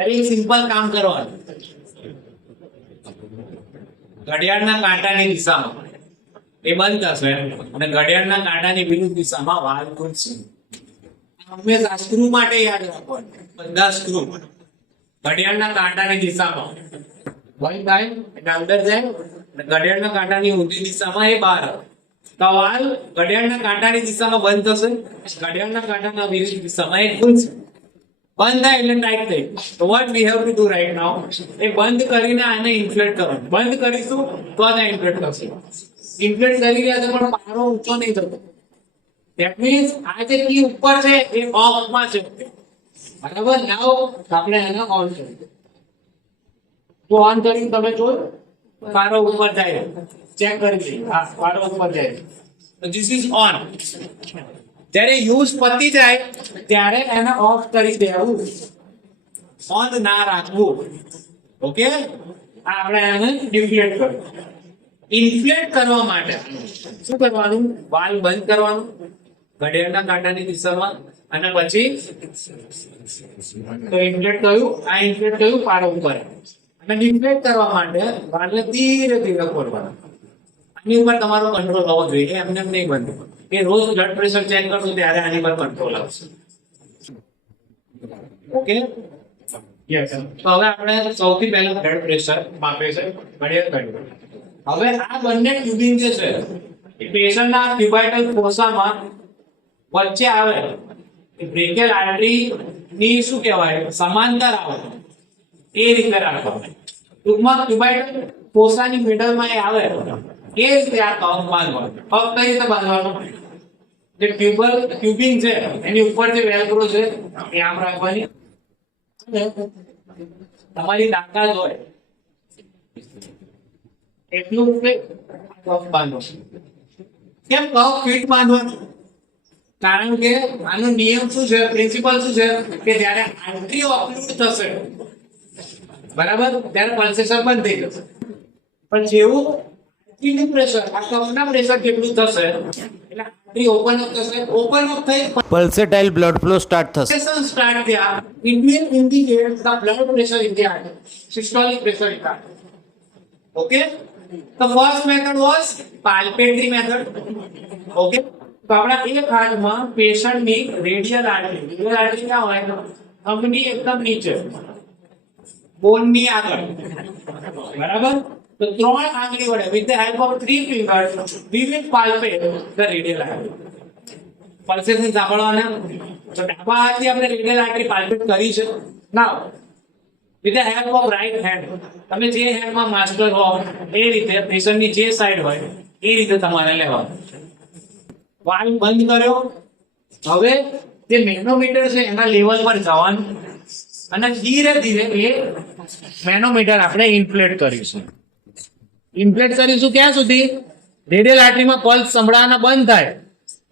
Very simple કામ કરવાનું. ઘડિયાળના કાંટાની દિશામાં એ બંધ થશે અને ઘડિયાળના કાંટાની વિરુદ્ધ દિશામાં વાલ્વ ખુલશે. હંમેશા સ્ક્રૂ માટે યાદ રાખવાનું, બધા સ્ક્રૂ ઘડિયાળના કાંટાની દિશામાં બંધ થાય એટલે અંદર જાય અને ઘડિયાળના કાંટાની ઊંધી દિશામાં એ બહાર આવે. તો વાલ્વ ઘડિયાળના કાંટાની દિશામાં બંધ થશે, ઘડિયાળના કાંટાના વિરુદ્ધ દિશામાં એ ખુલશે. બંધ થાય એટલે ટાઈટ થઈ. તો what we have to do right now, એ બંધ કરીને આને ઇન્ફ્લેટ કરવાનું. બંધ કરીશું તો આ ઇન્ફ્લેટ થશે. ઇન્ફ્લેટ કરી રહ્યા છે પણ પારો ઊંચો નહીં થતો. ધેટ મીન્સ આ જે કી ઉપર છે એ ઓફ માં છે. બરાબર, નાઉ આપણે એને ઓન કરીએ. તો ઓન કરી તમે જોયું પારો ઉપર જાય, ચેક કરી લઈએ. હા, પારો ઉપર જાય. તો ધીસ ઇઝ ઓન. જ્યારે યુઝ પતી જાય ત્યારે એને ઓફ કરી દેવું, ઓન ના રાખવું. ઓકે, આપણે એને ડિફ્લેટ કરવું. ઇન્ફ્લેટ કરવા માટે શું કરવાનું? વાલ્વ બંધ કરવાનું ઘડિયાળના કાંટાની દિશામાં અને પછી તો ઇન્ફ્લેટ થયું, આ ઇન્ફ્લેટ થયું પારો ઉપર. અને ડિફ્લેટ કરવા માટે વાલ્વને ધીરે ધીરે ખોલવાનું. આની ઉપર તમારો કંટ્રોલ હોવો જોઈએ, એમને નહીં બંધ. એ રોજ બ્લડ પ્રેશર ચેક કરશો ત્યારે આની પર કંટ્રોલ આવશે. Okay, yes. તો હવે આપણે સૌથી પહેલા બ્લડ પ્રેશર માપે છે ઘડિયાળ. હવે આ બંને ટ્યુબિંગ જે છે એ પેશન્ટના ક્યુબાઇટલ ફોસામાં વચ્ચે આવે, બ્રેકિયલ આર્ટરી ની શું કહેવાય સમાંતર આવે, એ રીતે રાખવાનું. ટૂંકમાં ક્યુબાઇટલ ફોસાની મિડલમાં એ આવે એ રીતે આ કફ બાંધવાનું. કફ કઈ રીતે બાંધવાનું? જે ટ્યુબિંગ છે એની ઉપર જે વેલ્ક્રો છે એ આમ રાખવાની. તમારી તાકાત હોય એટલું કફ બાંધો. કેમ કફ ફિટ બાંધવાનું? કારણ કે આનો નિયમ શું છે, પ્રિન્સિપલ શું છે કે જ્યારે આર્ટરી ઓક્લુડ થશે, બરાબર, ત્યારે પલ્સેશન બંધ થઈ જશે. પણ જેવું આર્ટરીનું પ્રેશર આ કફના પ્રેશર જેટલું થશે એટલે આર્ટરી ઓપન અપ થશે. ઓપન અપ થઈ પલ્સેટાઇલ બ્લડ ફ્લો સ્ટાર્ટ થશે. pulsation start there. It will indicate the blood pressure in the artery, systolic pressure in the artery. Okay, the first method was palpatory method. Okay, તો આપણા એક હાથમાં પેશન્ટની radial artery ક્યાં હોય? થંબની એકદમ નીચે, બોનની આગળ, બરાબર. તો ત્રણ આંગળી વડે with the help of 3 fingers we will palpate the radial artery. પલ્સેશન સાંભળવાના. તો ડાબા હાથથી આપણે રેડિયલ આર્ટરી પાલ્પેટ કરી છે. નાઉ with the help of right hand, તમે જે હેન્ડમાં માસ્ટર હો એ રીતે પેશન્ટની જે સાઈડ હોય એ રીતે તમારે લેવાનું. વાલ્વ બંધ કર્યો. હવે જે મેનોમીટર છે એના લેવલ પર જવાનું અને ધીરે ધીરે એ મેનોમીટર આપણે ઇન્ફ્લેટ કરીશું. ઇન્ફ્લેટ કરીશું ક્યાં સુધી? રેડિયલ આર્ટરીમાં પલ્સ સંભળાવાના બંધ થાય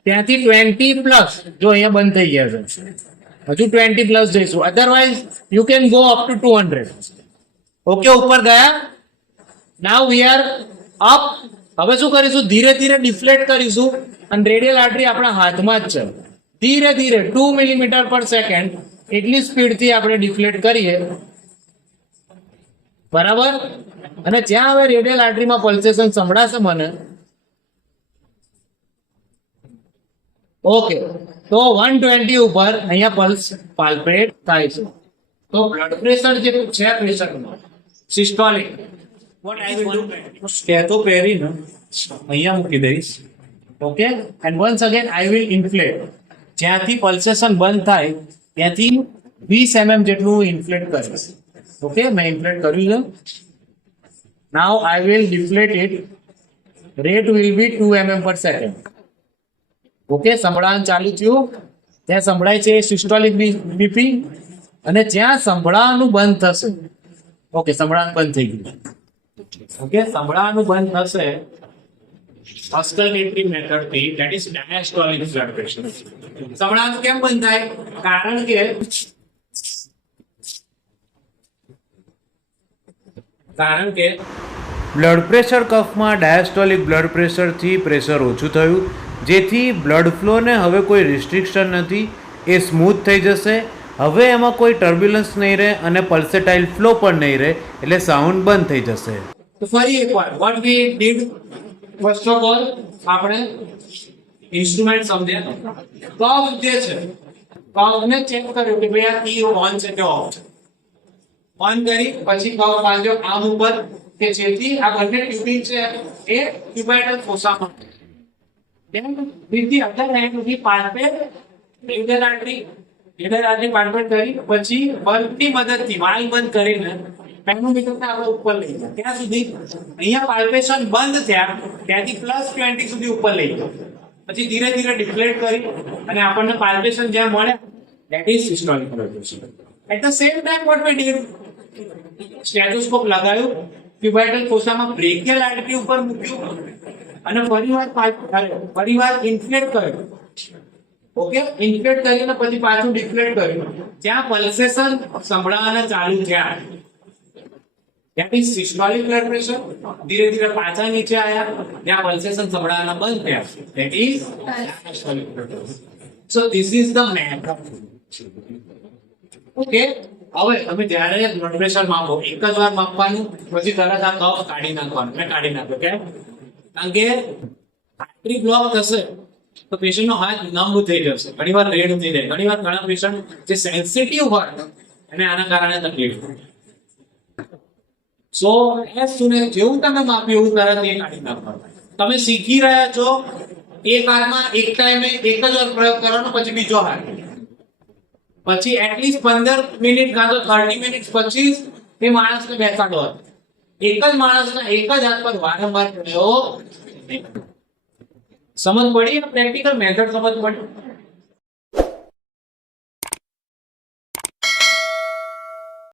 ત્યાંથી 20 પ્લસ. જો અહીંયા બંધ થઈ ગયા છે, હજુ 20 પ્લસ જઈશું. Otherwise you can go up to 200. Okay, ઉપર ગયા. નાઉ વી આર અપ. હવે શું કરીશું? ધીરે ધીરે ડિફ્લેટ કરીશું અને રેડિયલ આર્ટરી આપણા હાથમાં જ છે. ધીરે ધીરે 2 મિલીમીટર પર સેકન્ડ એટલી સ્પીડથી આપણે ડિફ્લેટ કરીએ, બરાબર. અને જ્યાં હવે રેડિયલ આર્ટરીમાં પલ્સેશન સંભળાશે મને, ઓકે, તો 120 ઉપર અહીંયા પલ્સ પાલ્પેટ થાય છે. તો બ્લડ પ્રેશર જે છે પેશન્ટમાં systolic, what I will do, stetho પહેરીને અહીંયા મૂકી દઈશ. Okay, and once again I will inflate. જ્યાંથી પલ્સેશન બંધ થાય ત્યાંથી 20 mm જેટલું ઇન્ફ્લેટ કરીશ. ઓકે, મેં ઇન્ફ્લેટ કર્યું છે. Now I will deflate it. Rate will be 2 mm per second. Okay, સંભળાવાનું ચાલુ થયું. ત્યાં સંભળાય છે સિસ્ટોલિક બીપી અને જ્યાં સંભળાવાનું બંધ થશે, ઓકે, સંભળાવાનું બંધ થઈ ગયું. ઓકે, સંભળાવાનું બંધ થશે ઓસ્કલટેટરી મેથડથી, ધેટ ઇઝ ડાયાસ્ટોલિક બ્લડ પ્રેશર. સંભળાવાનું કેમ બંધ થાય? કારણ કે બ્લડ પ્રેશર કફમાં ડાયાસ્ટોલિક બ્લડ પ્રેશરથી પ્રેશર ઓછું થયું, જેથી બ્લડ ફ્લોને હવે કોઈ રિસ્ટ્રિક્શન નથી, એ સ્મૂથ થઈ જશે હવે એમાં કોઈ ટર્બ્યુલન્સ નહીં રહે અને પલ્સેટાઇલ ફ્લો પણ નહીં રહે, એટલે સાઉન્ડ બંધ થઈ જશે. તો ફરી એકવાર what we did, first of all આપણે ઇન્સ્ટ્રુમેન્ટ સમજ્યા. કર્વ જે છે, કર્વને ચેક કર્યું કે ભાઈ આ કી ઓન છે કે ઓફ છે. ઓન કરી પછી કર્વ બાંધ્યો આમ ઉપર કે જેથી આ બંને ટ્યુબિંગ છે એ ક્યુબાઇડલ ફોસામાં. then with the other hand we palpate લેટરલી palpate કરી પછી બલ્બની મદદથી વાલ બંધ કરીને મેનોમીટરને આપણે ઉપર લઈ ગયા. ત્યાં સુધી અહીંયા પાલ્પેશન બંધ થયા ત્યાંથી +20 સુધી ઉપર લઈ ગયા. પછી ધીરે ધીરે ડિફ્લેટ કરી અને આપણને પાલ્પેશન જ્યાં મળે that is systolic blood pressure. At the same time what we did, stethoscope લગાવ્યું, ક્યુબાઇડલ ફોસામાં બ્રેકિયલ આર્ટરી ઉપર મૂક્યું અને ફરીવાર ઇન્ફ્લેટ કર્યું. ઓકે, ઇન્ફ્લેટ કરીને પછી પાછું ડિફ્લેટ કર્યું. ત્યાં પલ્સેશન સંભળાવાના ચાલુ થયા. that is systolic blood pressure. ધીરે ધીરે પાછા નીચે આયા, ત્યાં પલ્સેશન સંભળાવાના બંધ થયા. that is diastolic blood pressure. so this is the method. Okay, હવે તમે જ્યારે બ્લડ પ્રેશર માપો એક જ વાર માપવાનું, પછી તરત આ કફ કાઢી નાખવાનું. મેં કાઢી નાખ્યો કેમ? કારણ કે આર્ટરી બ્લોક થશે તો પેશન્ટનો હાથ નમ થઈ જશે, ઘણીવાર રેડ થઈ જાય. ઘણીવાર ઘણા પેશન્ટ જે સેન્સિટિવ હોય અને આના કારણે તકલીફ થાય. સો એઝ સુન એઝ જેવું તમે માપ્યું એવું તરત એ કાઢી નાખવાનું. તમે શીખી રહ્યા છો એક હાથમાં એક ટાઈમે એક જ વાર પ્રયોગ કરવાનો, પછી બીજો હાથ, પછી એટલીસ્ટ 15 મિનિટ કાં તો 30 મિનિટ પછી એ માણસને બેસાડો. એક જ માણસના એક જ હાથ પર વારંવાર પ્રયોગ. સમજ પડી? પ્રેક્ટિકલ મેથડ સમજ પડી?